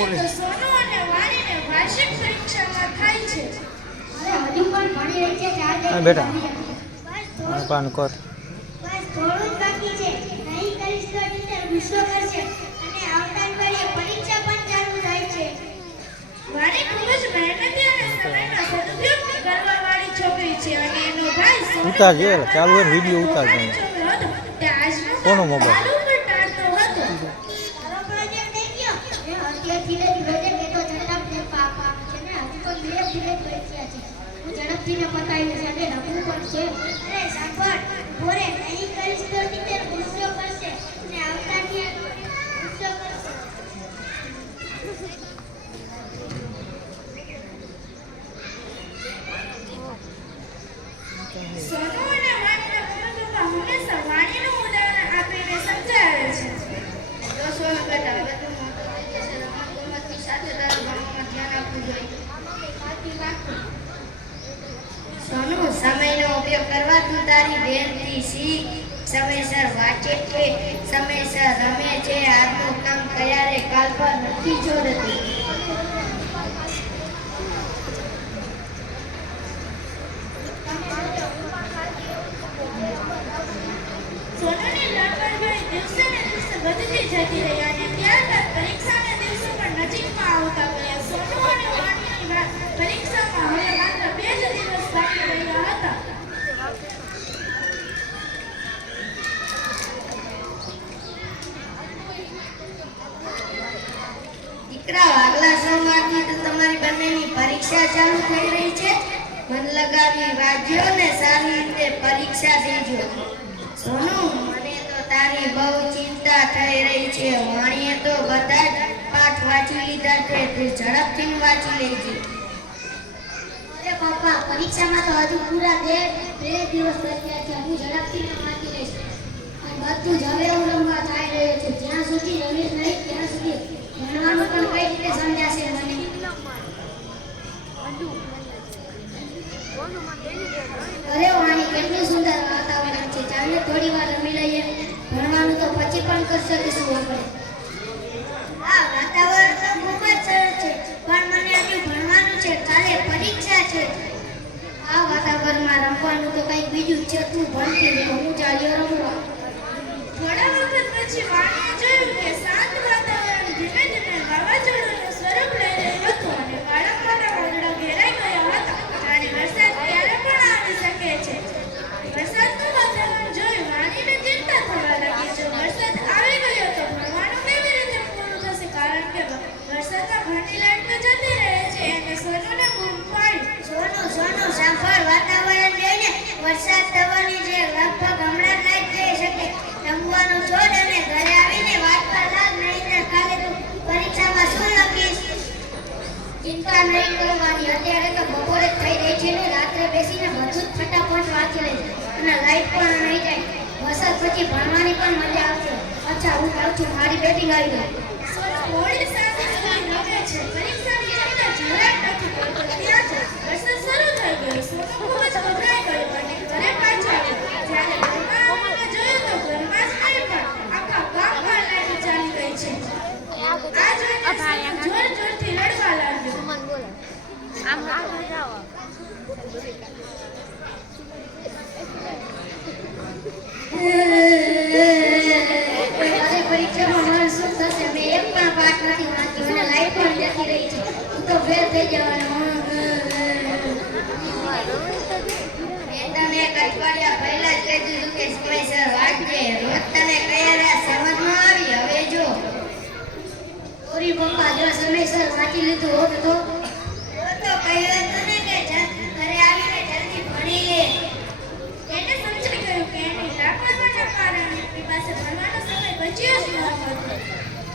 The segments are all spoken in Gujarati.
બોલે સોનુ અને વાણીને વાર્ષિક પરીક્ષામાં થાય છે. અરે હજુ પણ ભણી રહી છે ચાર હા, બેટા. પાન કર. બસ થોડું જ બાકી છે. નહીં કરીશ તો ટીચર ગુસ્સો કરશે અને આવતા પરીક્ષા પણ ચાલુ થાય છે. વાણી ખૂબ જ મહેનતી અને સમયનો સદુપયોગ કરવાવાળી છોકરી છે અને એનો ભાઈ ઉતાર જે, ચાલુ હોય વીડિયો ઉતાર કોનો મોબાઈલ? ચાલુ પણ ટાળતો હતો તારો પ્રોજેક્ટ થઈ ગયો એ અત્યારથી જ પ્રોજેક્ટ એ તો ઝડપથી પાપા છે ને હજુ તો બે પીરિયડ બચ્યા છે હું ઝડપથી ને પતાવી સાથે લખવું પડશે અરે સાંભળ બોરે નહીં કરીશ તો ટીચર ગુસ્સો કરશે અને આવતા ગુસ્સો કરશે સોનુ અને વાણીના પ્રબંધોમાં હંમેશા વાણીનું ઉદાહરણ આપીને સમજાવે છે જો સોનુ બેટા હવે તું મોટો થઈ જશે રમત ગમતની સાથે તારા ભણવામાં ધ્યાન આપવું જોઈએ સોનુ સમયનો ઉપયોગ કરવા તું તારી બેનથી શીખ સમયસર વાંચે છે? સમયસર રમે છે? આજનું કામ ક્યારે કાલ પર નથી જોડતી? જતી મન લગાવી વાંચજો ને સારી રીતે પરીક્ષા દેજો. સોનુ, મને તો તારી બહુ ચિંતા થઈ રહી છે. વાણીએ તો બધા જ પાઠ વાંચી લીધા છે. તે ઝડપથી વાંચી લેજે. અરે પપ્પા પરીક્ષામાં તો હજુ પૂરા બે બે દિવસ બચ્યા છે. હું ઝડપથી વાંચી લઈશ. અને બધું જ હવે ઉલંબા થઈ રહ્યું છે. જ્યાં સુધી રમેશ નહીં, ત્યાં સુધી ભણવાનું પણ કઈ રીતે સમજાશે મને અરે વાણી કેટલું સુંદર વાતાવરણ છે ચાલને થોડી વાર રમી લઈએ પણ કરી શકીશું આપણે હા વાતાવરણ તો ખૂબ જ સરસ છે પણ મને હજુ ભણવાનું છે કાલે પરીક્ષા છે. આ વાતાવરણમાં રમવાનું તો કંઈક બીજું છે તું ભણતી હું ચાલ્યો રમવા થોડા વખત પછી વાણીએ જોયું કે ચિંતા નહીં કરવાની અત્યારે તો બપોરે થઈ રહી છે ને, રાત્રે બેસીને બધું જ ફટાફટ વાંચી લઈશ. અને લાઈટ પણ નહીં જાય. વરસાદ પછી ભણવાની પણ મજા આવશે. અચ્છા, હું જાઉં છું, મારી બેટિંગ આવી ગઈ. જોર લાગ્યો આજે પરીક્ષામાં મારું શું થશે મેં એક પણ પાઠ નથી વાંચ્યો અને લાઈટ પણ જતી રહી છે હું તો ફેલ થઈ જવાનો મેં તને એક અઠવાડિયા પહેલા જ કહી દીધું કે સમયસર વાંચજે રોજ તને કયા રહ્યા સમજમાં આવી હવે જો સોરી પપ્પા જો સમયસર વાંચી લીધું હોત તો ઘરે આવીને જલ્દી ભણી લે એને ગયું કે એની પાસે ભણવાનો સમય બચ્યો જ હતો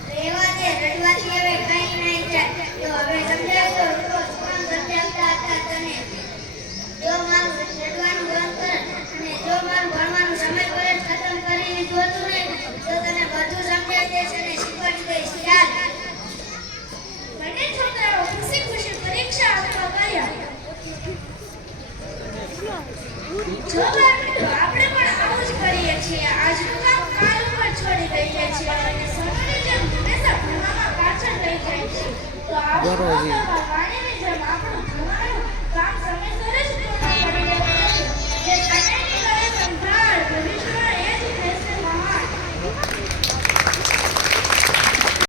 રેવા દે રડવાથી હવે કઈ નહીં થાય તો હવે સમજાવ્યો તો કોણ સમજાવતા હતા તને જો મારું રડવાનું બંધ કર અને જો મારું ભણવાનું સમય પર જ ખતમ કરી દીધું હતું ને તો તને બધું સમજાવી દઈશ અને શીખવાડી દઈશ ચાલ બંને છોકરાઓ ખુશી ખુશી પરીક્ષા આપવા ગયા જો બાળ આપણે પણ આવું જ કરીએ છીએ. આજનું કામ કાલ ઉપર છોડી દઈએ છીએ અને સોનુની જેમ હંમેશા ભણવામાં પાછળ રહી જાય છે. વાણીની જેમ આપણું ભણવાનું જ